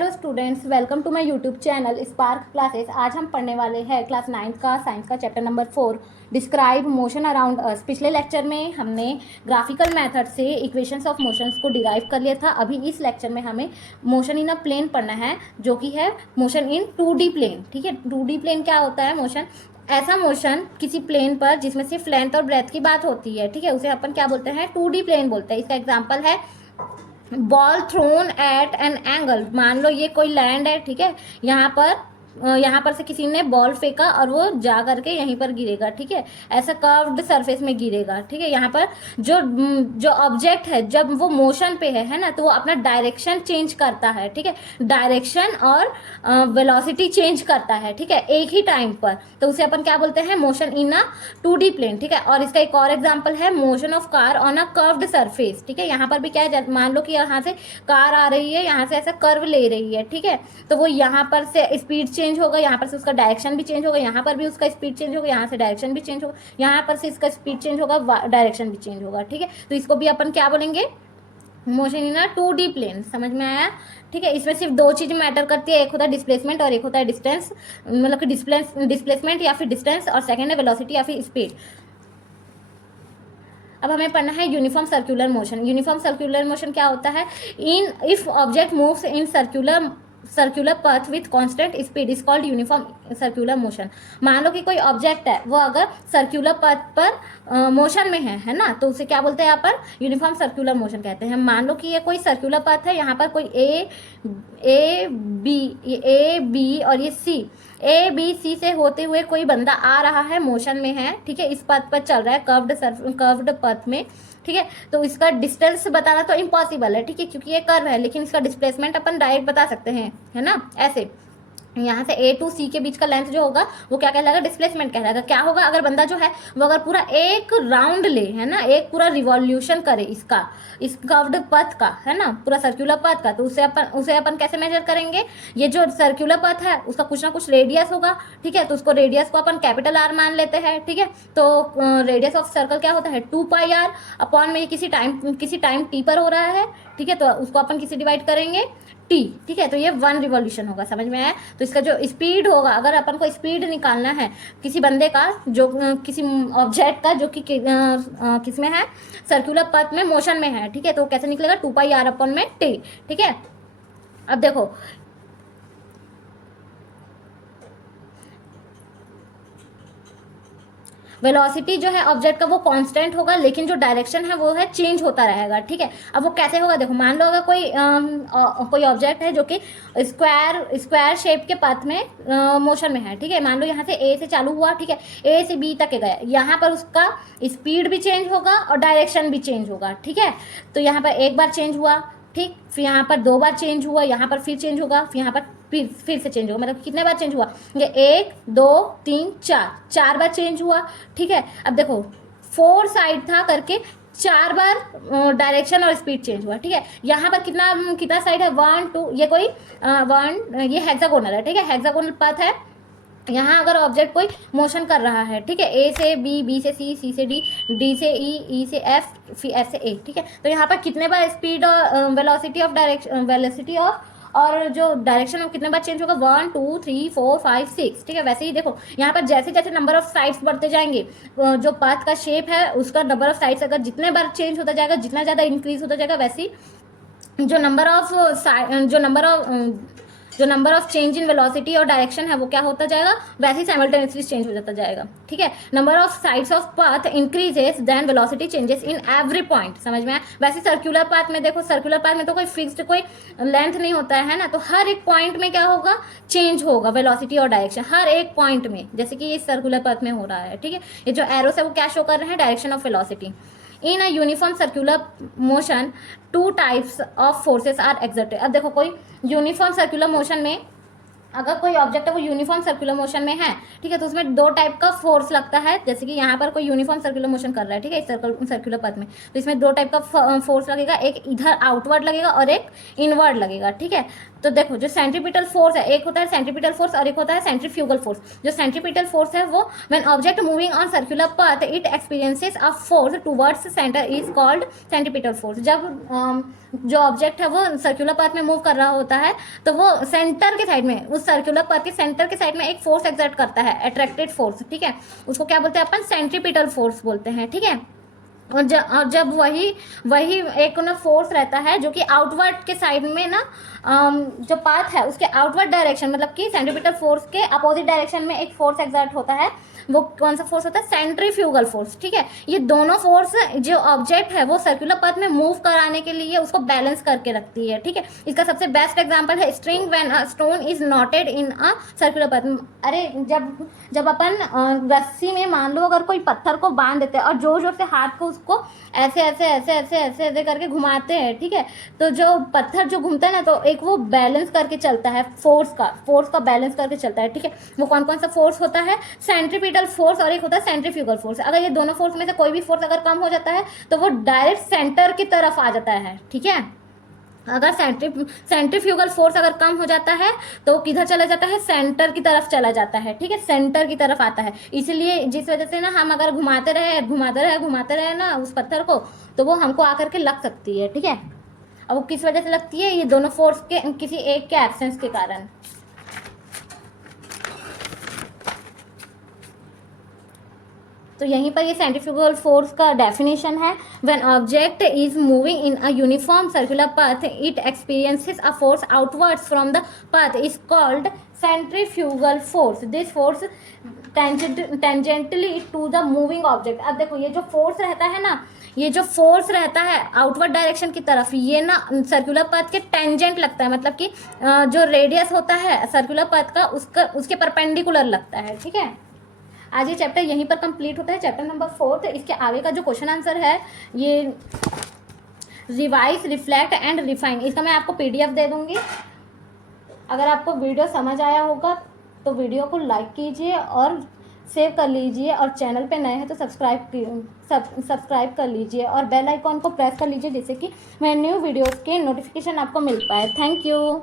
Hello students, welcome to my YouTube channel Spark Classes. आज हम पढ़ने वाले हैं क्लास 9 का साइंस का chapter number 4 describe motion around earth. पिछले लेक्चर में हमने ग्राफिकल मेथड से इक्वेशंस ऑफ मोशंस को डिराइव कर लिया था। अभी इस लेक्चर में हमें मोशन इन अ प्लेन पढ़ना है, जो कि है मोशन इन 2D प्लेन। ठीक है, 2D प्लेन क्या होता है? मोशन, ऐसा मोशन किसी प्लेन पर जिसमें सिर्फ लेंथ और ब्रेथ की बात होती है। ठीक है, उसे अपन क्या बोलते हैं? 2D प्लेन बोलते हैं। इसका एग्जाम्पल है ball thrown at an angle. मान लो ये कोई लैंड है, ठीक है, यहाँ पर से किसी ने बॉल फेंका और वो जा करके यहीं पर गिरेगा। ठीक है, ऐसा कर्व्ड सरफेस में गिरेगा। ठीक है, यहाँ पर जो ऑब्जेक्ट है जब वो मोशन पे है ना, तो वो अपना डायरेक्शन चेंज करता है। ठीक है, डायरेक्शन और वेलोसिटी चेंज करता है। ठीक है, एक ही टाइम पर, तो उसे अपन क्या बोलते हैं? Motion in a 2D plane. ठीक है, और इसका एक और एग्जाम्पल है motion of car on a curved surface. ठीक है, यहाँ पर भी क्या है, मान लो कि यहाँ से कार आ रही है, यहाँ से ऐसा कर्व ले रही है। ठीक है, तो वो यहाँ पर से स्पीड चेंज होगा, यहाँ पर से उसका डायरेक्शन भी चेंज होगा, यहाँ पर भी उसका स्पीड चेंज होगा, यहाँ से डायरेक्शन भी चेंज होगा, यहाँ पर से इसका स्पीड चेंज होगा, डायरेक्शन भी चेंज होगा। ठीक है, तो इसको भी अपन क्या बोलेंगे? Motion in a 2D plane. समझ में आया? ठीक है, इसमें सिर्फ दो चीज मैटर करती है, एक होता है डिस्प्लेसमेंट और एक होता है डिस्टेंस, मतलब कि डिस्प्लेसमेंट या फिर डिस्टेंस, और सेकेंड है वेलोसिटी या फिर स्पीड। अब हमें पढ़ना है uniform circular motion. Uniform circular motion क्या होता है? In if object moves in circular path with constant speed is called uniform circular motion. मान लो कि कोई ऑब्जेक्ट है, वो अगर सर्कुलर पाथ पर मोशन में है ना, तो उसे क्या बोलते हैं? यहाँ पर यूनिफॉर्म सर्कुलर मोशन कहते हैं। मान लो कि ये कोई सर्कुलर पाथ है, यहाँ पर कोई ए बी और ये सी, ए बी सी से होते हुए कोई बंदा आ रहा है, मोशन में है। ठीक है, इस पथ पर चल रहा है, कर्व्ड पथ में। ठीक है, तो इसका डिस्टेंस बताना तो इम्पॉसिबल है, ठीक है, क्योंकि ये कर्व है, लेकिन इसका डिस्प्लेसमेंट अपन डायरेक्ट बता सकते हैं, है ना? ऐसे यहाँ से A टू C के बीच का लेंथ जो होगा वो क्या कहलाएगा? डिस्प्लेसमेंट कहलाएगा। क्या होगा अगर बंदा जो है वो अगर पूरा एक राउंड ले, है ना, एक पूरा रिवॉल्यूशन करे इस कर्व्ड पथ का, है ना, पूरा सर्कुलर पथ का, तो उसे अपन कैसे मेजर करेंगे? ये जो सर्कुलर पथ है उसका कुछ ना कुछ रेडियस होगा। ठीक है, तो उसको रेडियस को अपन कैपिटल R मान लेते हैं। ठीक है, तो रेडियस ऑफ सर्कल क्या होता है? 2πr अपॉन में किसी टाइम t पर हो रहा है। ठीक है, तो उसको अपन किसी डिवाइड करेंगे t। ठीक है, तो ये 1 रिवॉल्यूशन होगा। समझ में आया? तो इसका जो स्पीड होगा, अगर अपन को स्पीड निकालना है किसी बंदे का, जो किसी ऑब्जेक्ट का जो कि किस में है? सर्कुलर पथ में मोशन में है। ठीक है, तो कैसे निकलेगा? 2πr अपॉन में t। ठीक है, अब देखो वेलोसिटी जो है ऑब्जेक्ट का वो कांस्टेंट होगा, लेकिन जो डायरेक्शन है वो है चेंज होता रहेगा। ठीक है, अब वो कैसे होगा? देखो, मान लो अगर कोई ऑब्जेक्ट है जो कि स्क्वायर शेप के पाथ में मोशन में है। ठीक है, मान लो यहाँ से ए से चालू हुआ, ठीक है, ए से बी तक गया, यहाँ पर उसका स्पीड भी चेंज होगा और डायरेक्शन भी चेंज होगा। ठीक है, तो यहाँ पर एक बार चेंज हुआ, ठीक, फिर यहाँ पर 2 बार चेंज हुआ, यहाँ पर फिर चेंज होगा, फिर यहाँ पर फिर से चेंज होगा। मतलब कितने बार चेंज हुआ? ये 1 2 3 4 बार चेंज हुआ। ठीक है, अब देखो 4 साइड था करके 4 बार डायरेक्शन और स्पीड चेंज हुआ। ठीक है, यहाँ पर कितना साइड है? 1 2, ये कोई ये हेक्सागोनल है। ठीक है, हेक्सागोनल पाथ है। यहाँ अगर ऑब्जेक्ट कोई मोशन कर रहा है, ठीक है, ए से बी, बी से सी, सी से डी, डी से ई, ई से एफ, फिर एफ से ए। ठीक है, तो यहाँ पर कितने बार स्पीड और वेलोसिटी ऑफ और जो डायरेक्शन कितने बार चेंज होगा? 1 2 3 4 5 6। ठीक है, वैसे ही देखो यहाँ पर जैसे जैसे नंबर ऑफ साइड्स बढ़ते जाएंगे, जो पाथ का शेप है उसका नंबर ऑफ साइड्स अगर जितने बार चेंज होता जाएगा, जितना ज़्यादा इंक्रीज होता जाएगा, वैसे ही जो number of change in velocity और डायरेक्शन है वो क्या होता जाएगा? वैसे ही साइमल्टेनियसली चेंज हो जाता जाएगा। ठीक है, number of sides of path increases then velocity changes in every point. समझ में आया? वैसे सर्कुलर पाथ में देखो, सर्कुलर पाथ में तो कोई फिक्स्ड कोई लेंथ नहीं होता है ना, तो हर एक पॉइंट में क्या होगा? चेंज होगा वेलोसिटी और डायरेक्शन, हर एक पॉइंट में, जैसे कि ये सर्कुलर पाथ में हो रहा है। ठीक है, ये जो एरोस है वो क्या शो कर रहे हैं? Direction of velocity. In a uniform circular motion 2 types of forces are exerted. अब देखो कोई यूनिफॉर्म सर्कुलर मोशन में, अगर कोई ऑब्जेक्ट है वो यूनिफॉर्म सर्कुलर मोशन में है, ठीक है, तो उसमें 2 टाइप का फोर्स लगता है। जैसे कि यहाँ पर कोई यूनिफॉर्म सर्कुलर मोशन कर रहा है, ठीक है, इस सर्कुलर पथ में, तो इसमें 2 टाइप का फोर्स लगेगा, एक इधर आउटवर्ड लगेगा और एक इनवर्ड लगेगा। ठीक है, तो देखो जो सेंट्रीपिटल फोर्स है, एक होता है सेंट्रीपिटल फोर्स और एक होता है सेंट्रीफ्यूगल फोर्स। जो सेंट्रीपिटल फोर्स है वो when object moving on circular path it experiences a force towards centre is called centripetal force. जब जो ऑब्जेक्ट है वो सर्कुलर पाथ में मूव कर रहा होता है तो वो सेंटर के साइड में, उस सर्कुलर पाथ के सेंटर के साइड में एक फोर्स एक्सर्ट करता है, अट्रैक्टेड फोर्स, ठीक है। उसको क्या बोलते हैं अपन, सेंट्रीपिटल फोर्स बोलते हैं, ठीक है। और जब वही एक ना फोर्स रहता है जो कि आउटवर्ड के साइड में ना जो पाथ है उसके आउटवर्ड डायरेक्शन, मतलब कि सेंट्रीपिटल फोर्स के अपोजिट डायरेक्शन में एक फोर्स एक्सर्ट होता है, वो कौन सा फोर्स होता है, सेंट्रीफ्यूगल फोर्स, ठीक है। ये दोनों फोर्स जो ऑब्जेक्ट है वो सर्कुलर पाथ में मूव कराने के लिए उसको बैलेंस करके रखती है, ठीक है। इसका सबसे बेस्ट एग्जांपल है string when a stone is noted in a circular path. अरे जब अपन रस्सी में मान लो अगर कोई पत्थर को बांध देते हैं और जोर जोर से हाथ को उसको ऐसे ऐसे ऐसे ऐसे ऐसे ऐसे करके घुमाते हैं, ठीक है, तो जो पत्थर जो घूमता है ना तो एक वो बैलेंस करके चलता है, फोर्स का बैलेंस करके चलता है, ठीक है। वो कौन कौन सा फोर्स होता है, सेंट्रीपिटल फोर्स और एक होता है सेंट्रीफ्यूगल फोर्स। अगर ये दोनों फोर्स में से कोई भी फोर्स अगर कम हो जाता है तो वो डायरेक्ट सेंटर की तरफ आ जाता है, ठीक है। अगर सेंट्रीफ्यूगल फोर्स अगर कम हो जाता है तो किधर चला जाता है, सेंटर की तरफ चला जाता है, ठीक है, सेंटर की तरफ आता है। इसीलिए जिस वजह से ना हम अगर घुमाते रहे ना उस पत्थर को तो वो हमको आकर के लग सकती है, ठीक है। अब वो किस वजह से लगती है, ये दोनों फोर्स के किसी एक के एब्सेंस के कारण। तो यहीं पर ये सेंट्रीफ्यूगल फोर्स का डेफिनेशन है, when object is moving in a uniform circular path it experiences a force outwards from the path is called centrifugal force. This force tangentially to the moving object. अब देखो ये जो force रहता है ना, ये जो फोर्स रहता है आउटवर्ड डायरेक्शन की तरफ, ये ना सर्कुलर पाथ के टेंजेंट लगता है, मतलब कि जो रेडियस होता है सर्कुलर पाथ का उसके परपेंडिकुलर लगता है, ठीक है। आज ये चैप्टर यहीं पर कंप्लीट होता है, चैप्टर नंबर 4। तो इसके आगे का जो क्वेश्चन आंसर है ये रिवाइज, रिफ्लेक्ट एंड रिफाइन, इसका मैं आपको पीडीएफ दे दूंगी। अगर आपको वीडियो समझ आया होगा तो वीडियो को लाइक कीजिए और सेव कर लीजिए, और चैनल पे नए हैं तो सब्सक्राइब कर लीजिए और बेल आइकॉन को प्रेस कर लीजिए जिससे कि मैं न्यू वीडियोस के नोटिफिकेशन आपको मिल पाए। Thank you.